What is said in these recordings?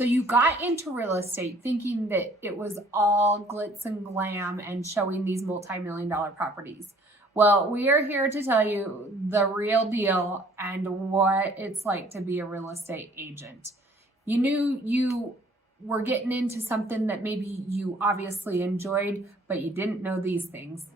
So you got into real estate thinking that it was all glitz and glam and showing these multi-million-dollar properties. Well, we are here to tell you the real deal and what it's like to be a real estate agent. You knew you were getting into something that maybe you obviously enjoyed, but you didn't know these things.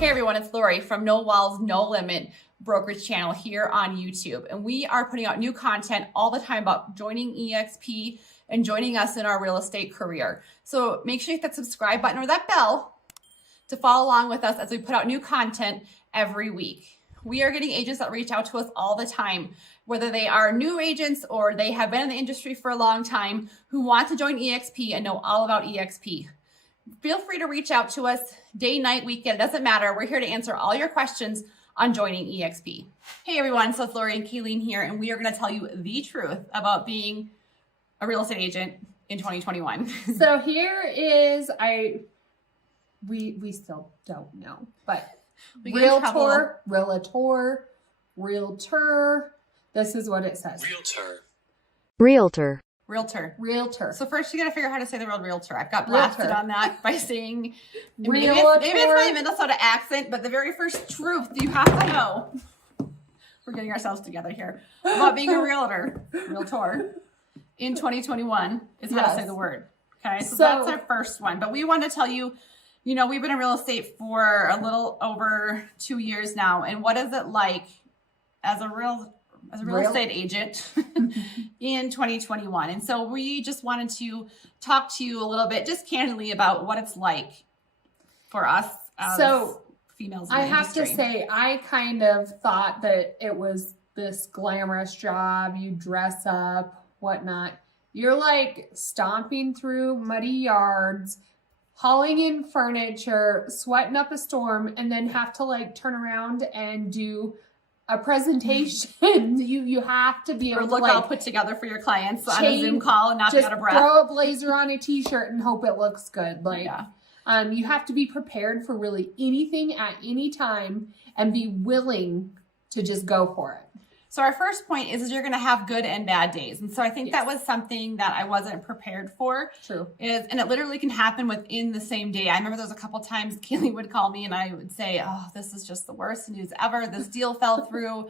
Hey everyone, it's Laurie from No Walls, No Limit Brokerage channel here on YouTube. And we are putting out new content all the time about joining EXP and joining us in our real estate career. So make sure you hit that subscribe button or that bell to follow along with us as we put out new content every week. We are getting agents that reach out to us all the time, whether they are new agents or they have been in the industry for a long time who want to join EXP and know all about EXP. Feel free to reach out to us day, night, weekend, it doesn't matter. We're here to answer all your questions on joining EXP. Hey everyone, so it's Laurie and Kalene here, and we are going to tell you the truth about being a real estate agent in 2021. So here is, we still don't know, but realtor, this is what it says. Realtor. So first you got to figure out how to say the word realtor. I've got blasted on that by saying, maybe it's my Minnesota accent, but the very first truth you have to know, we're getting ourselves together here, about being a realtor in 2021 is how to say the word. Okay, so that's our first one. But we want to tell you, you know, we've been in real estate for a little over 2 years now. And what is it like as a real estate agent in 2021? And so we just wanted to talk to you a little bit, just candidly, about what it's like for us as females in the industry. To say, I kind of thought that it was this glamorous job, you dress up, whatnot. You're like stomping through muddy yards, hauling in furniture, sweating up a storm, and then have to like turn around and do a presentation. You have to be able to look all put together for your clients on a Zoom call and not be out of breath. Throw a blazer on a t-shirt and hope it looks good. You have to be prepared for really anything at any time and be willing to just go for it. So our first point is you're going to have good and bad days. And so I think that was something that I wasn't prepared for. True. And it literally can happen within the same day. I remember there was a couple times Kalene would call me and I would say, oh, this is just the worst news ever. This deal fell through.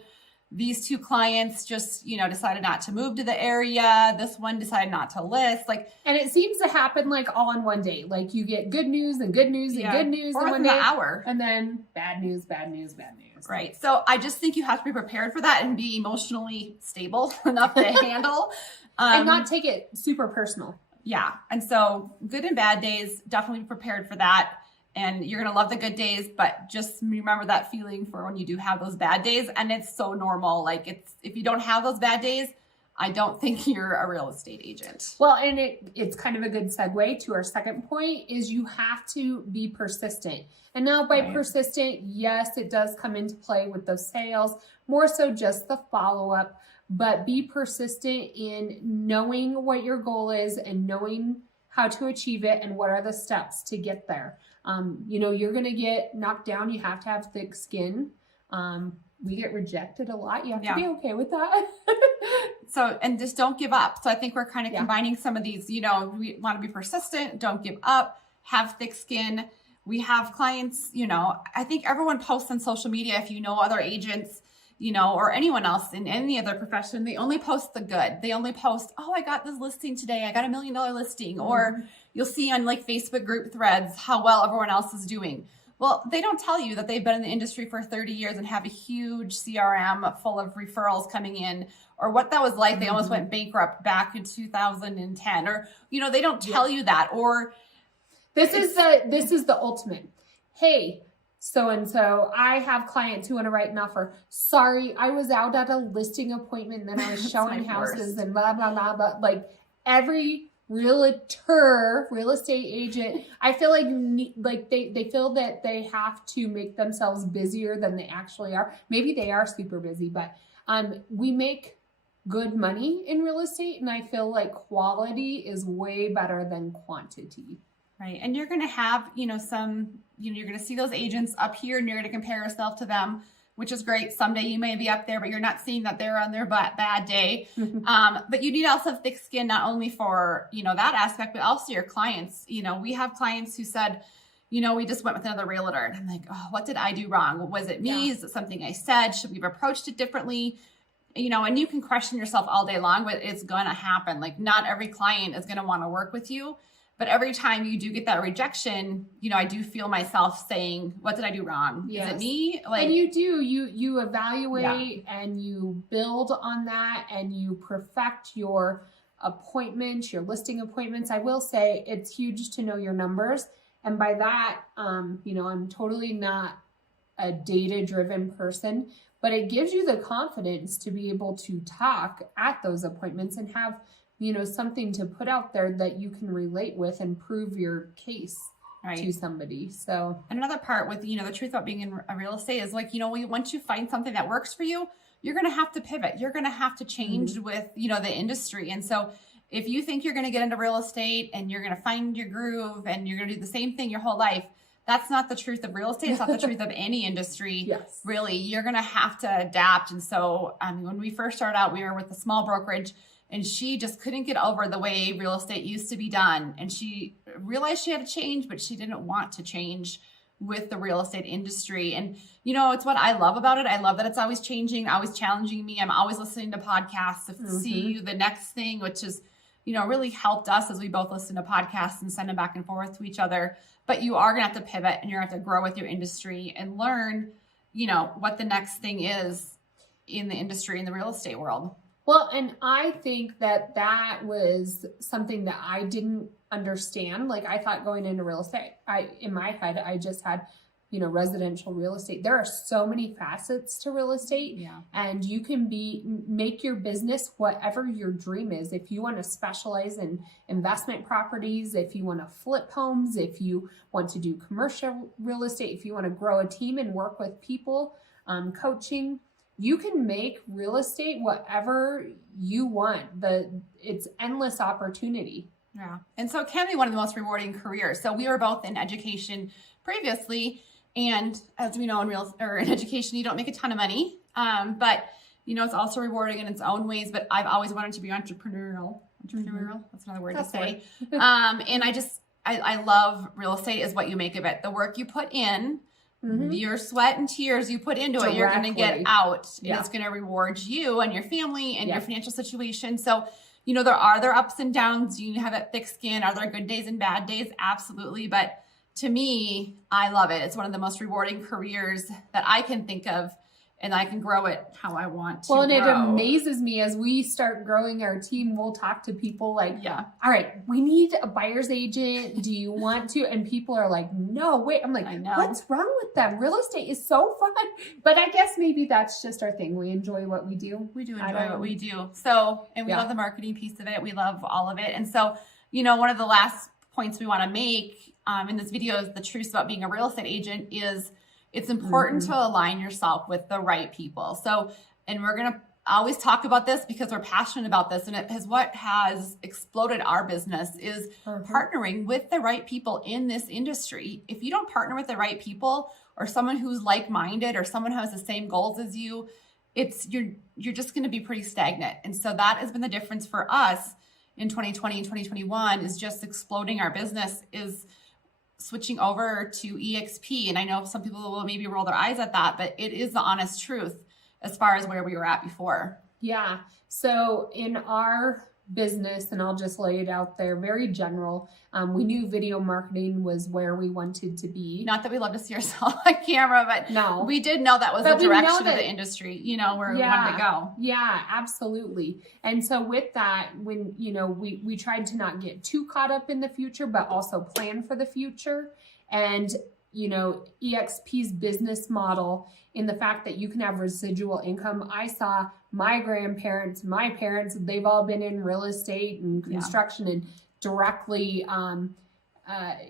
These two clients just, decided not to move to the area. This one decided not to list. And it seems to happen all in one day. Like you get good news and good news and good news in one day. Hour. And then bad news, bad news, bad news. Right. So I just think you have to be prepared for that and be emotionally stable enough to handle. And not take it super personal. Yeah. And so good and bad days, definitely be prepared for that. And you're going to love the good days, but just remember that feeling for when you do have those bad days. And it's so normal. If you don't have those bad days, I don't think you're a real estate agent. Well, and it's kind of a good segue to our second point is you have to be persistent. And now by persistent, yes, it does come into play with those sales, more so just the follow-up, but be persistent in knowing what your goal is and knowing how to achieve it and what are the steps to get there. You're going to get knocked down. You have to have thick skin. We get rejected a lot. You have to be okay with that. And just don't give up. So I think we're kind of combining some of these, we want to be persistent, don't give up, have thick skin. We have clients, I think everyone posts on social media. If you know other agents, or anyone else in any other profession, they only post the good. They only post, oh, I got this listing today. I got $1 million listing. Or you'll see on Facebook group threads how well everyone else is doing. Well, they don't tell you that they've been in the industry for 30 years and have a huge CRM full of referrals coming in, or what that was like. They almost went bankrupt back in 2010, or, they don't tell you that. Or this is the ultimate. Hey, so-and-so, I have clients who want to write an offer. Sorry, I was out at a listing appointment and then I was showing houses and blah, blah, blah, blah. Every realtor, real estate agent, I feel like they feel that they have to make themselves busier than they actually are. Maybe they are super busy, but we make good money in real estate. And I feel like quality is way better than quantity. Right. And you're going to have, you're going to see those agents up here and you're going to compare yourself to them, which is great. Someday you may be up there, but you're not seeing that they're on their bad day. But you need also thick skin, not only for, that aspect, but also your clients. We have clients who said, we just went with another realtor. And I'm like, oh, what did I do wrong? Was it me? Is it something I said? Should we have approached it differently? And you can question yourself all day long, but it's going to happen. Like, not every client is going to want to work with you. But every time you do get that rejection, I do feel myself saying, what did I do wrong? Yes. Is it me? And you evaluate and you build on that and you perfect your appointments, your listing appointments. I will say it's huge to know your numbers. And by that, I'm totally not a data-driven person, but it gives you the confidence to be able to talk at those appointments and have something to put out there that you can relate with and prove your case to somebody. So, and another part with, the truth about being in real estate is like, once you find something that works for you, you're going to have to pivot. You're going to have to change with, the industry. And so if you think you're going to get into real estate and you're going to find your groove and you're going to do the same thing your whole life, that's not the truth of real estate. It's not the truth of any industry. Yes. Really, you're going to have to adapt. And so when we first started out, we were with a small brokerage. And she just couldn't get over the way real estate used to be done. And she realized she had to change, but she didn't want to change with the real estate industry. And, it's what I love about it. I love that it's always changing, always challenging me. I'm always listening to podcasts to see the next thing, which is, really helped us as we both listen to podcasts and send them back and forth to each other. But you are going to have to pivot and you're going to have to grow with your industry and learn, what the next thing is in the industry, in the real estate world. Well, and I think that was something that I didn't understand. Like, I thought going into real estate, in my head, I just had, residential real estate. There are so many facets to real estate, and you can make your business whatever your dream is. If you want to specialize in investment properties, if you want to flip homes, if you want to do commercial real estate, if you want to grow a team and work with people, coaching, you can make real estate whatever you want. It's endless opportunity. Yeah. And so it can be one of the most rewarding careers. So we were both in education previously. And as we know, in education, you don't make a ton of money. But, it's also rewarding in its own ways. But I've always wanted to be entrepreneurial. That's another word to say. And I love real estate is what you make of it. The work you put in, your sweat and tears you put into it, you're going to get out. And it's going to reward you and your family and your financial situation. So, there are ups and downs. You have that thick skin. Are there good days and bad days? Absolutely. But to me, I love it. It's one of the most rewarding careers that I can think of. And I can grow it how I want to. Well, and it amazes me as we start growing our team, we'll talk to people like, all right, we need a buyer's agent. Do you want to? And people are like, no, wait. I'm like, what's wrong with them? Real estate is so fun. But I guess maybe that's just our thing. We enjoy what we do. We do enjoy what we do. So, and we love the marketing piece of it. We love all of it. And so, one of the last points we want to make in this video is the truth about being a real estate agent is it's important to align yourself with the right people. So, and we're going to always talk about this because we're passionate about this. And it is what has exploded our business is partnering with the right people in this industry. If you don't partner with the right people or someone who's like-minded or someone who has the same goals as you, you're just going to be pretty stagnant. And so that has been the difference for us in 2020 and 2021 is just exploding our business is switching over to EXP. And I know some people will maybe roll their eyes at that, but it is the honest truth as far as where we were at before. Yeah. So in our business, and I'll just lay it out there, very general, we knew video marketing was where we wanted to be. Not that we love to see ourselves on camera, but no, we did know that was the direction of the industry, where we wanted to go. Yeah, absolutely. And so with that, when, we tried to not get too caught up in the future, but also plan for the future. And, EXP's business model in the fact that you can have residual income. I saw my grandparents, my parents, they've all been in real estate and construction and directly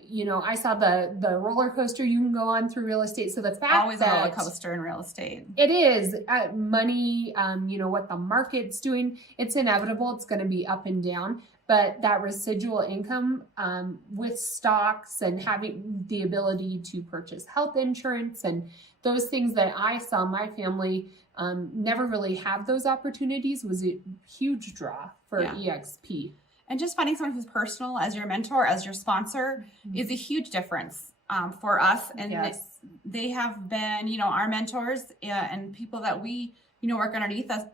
you know, I saw the roller coaster you can go on through real estate. So the fact Always a that roller coaster in real estate. it is money, you know, what the market's doing, it's inevitable. It's going to be up and down. But that residual income with stocks and having the ability to purchase health insurance and those things that I saw my family never really have those opportunities was a huge draw for EXP. And just finding someone who's personal as your mentor, as your sponsor, is a huge difference for us. And they have been, you know, our mentors and people that we, you know, work underneath us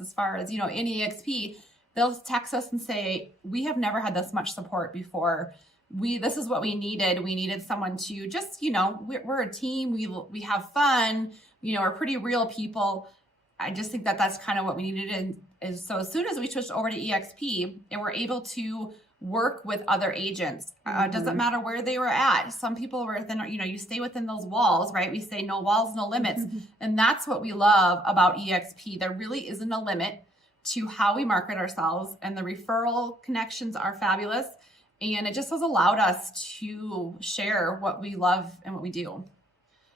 as far as, you know, in EXP. They'll text us and say, we have never had this much support before. This is what we needed. We needed someone to just, you know, we're a team. We have fun. You know, we're pretty real people. I just think that that's kind of what we needed. And is so as soon as we switched over to EXP and we're able to work with other agents, doesn't matter where they were at. Some people were within, you know, you stay within those walls, right? We say no walls, no limits. And that's what we love about EXP. There really isn't a limit to how we market ourselves, and the referral connections are fabulous. And it just has allowed us to share what we love and what we do.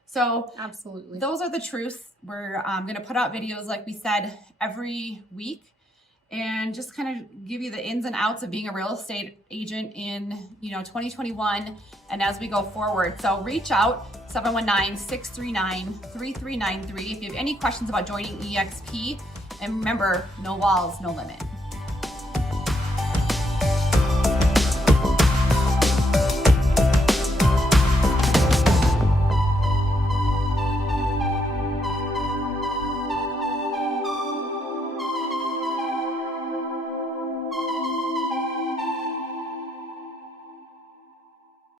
So absolutely, those are the truths. We're going to put out videos, like we said, every week, and just kind of give you the ins and outs of being a real estate agent in, you know, 2021 and as we go forward. So reach out, 719-639-3393 if you have any questions about joining EXP. And remember, no walls, no limit.